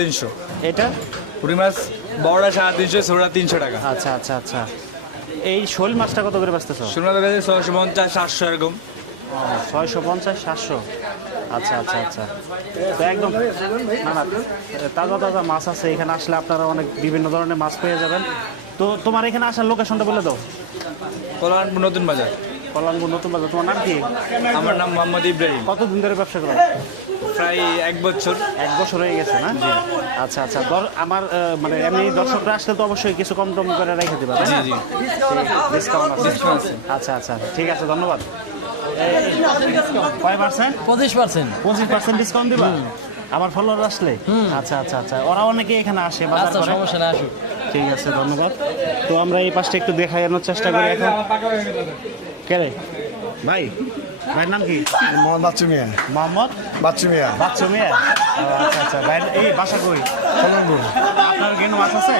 300 এটা পুঁটি মাছ বড়টা 350, ছোটটা 300 টাকা। আচ্ছা আচ্ছা আচ্ছা। এই শোল মাছটা কত করে বেচতেছো? শোনা যাবে 650, 700 এরকম। 650, 700। আচ্ছা আচ্ছা আচ্ছা। তো একদম না না, তাজা তাজা মাছ আছে এখানে আসলে আপনারা অনেক বিভিন্ন ধরনের মাছ পেয়ে যাবেন। তো তোমার এখানে আসার লোকেশনটা বলে দাও। কল্যাণপুর নতুন বাজার। কল্যাণপুর নতুন বাজার। তোমার নাম কি? আমার নাম মোহাম্মদ ইব্রাহিম। কতদিন ধরে ব্যবসা করো? প্রায় 1 বছর। 1 বছর হয়ে গেছে না? আচ্ছা আচ্ছা। আমার মানে এমনি দর্শকরা আসলে তো অবশ্যই কিছু কম টম করে রেখে দিবা, তাই জি না? জি। ডিসকাউন্ট আছে। Discount আছে। আচ্ছা আচ্ছা, ঠিক আছে, ধন্যবাদ। কয় পার্সেন্ট? 25%। 25% ডিসকাউন্ট দিবা আমার ফলোয়ার আসলে? আচ্ছা আচ্ছা আচ্ছা। ওরা অনেকে এখানে আসে বাজার আচ্ছা, করে। সমস্যা না, আসুক। ঠিক আছে, ধন্যবাদ। তো আমরা এই পাশটা একটু দেখানোর চেষ্টা করি এখন। কে রে ভাই? ভাইয়ের নাম কি? মোহাম্মদ বাচ্চু মিয়া। মোহাম্মদ বাচ্চু মিয়া। বাচ্চু মিয়া। ও, আচ্ছা আচ্ছা। ভাই এই বাসা কই? কল্যাণপুর। আপনার কেন মাছ আছে?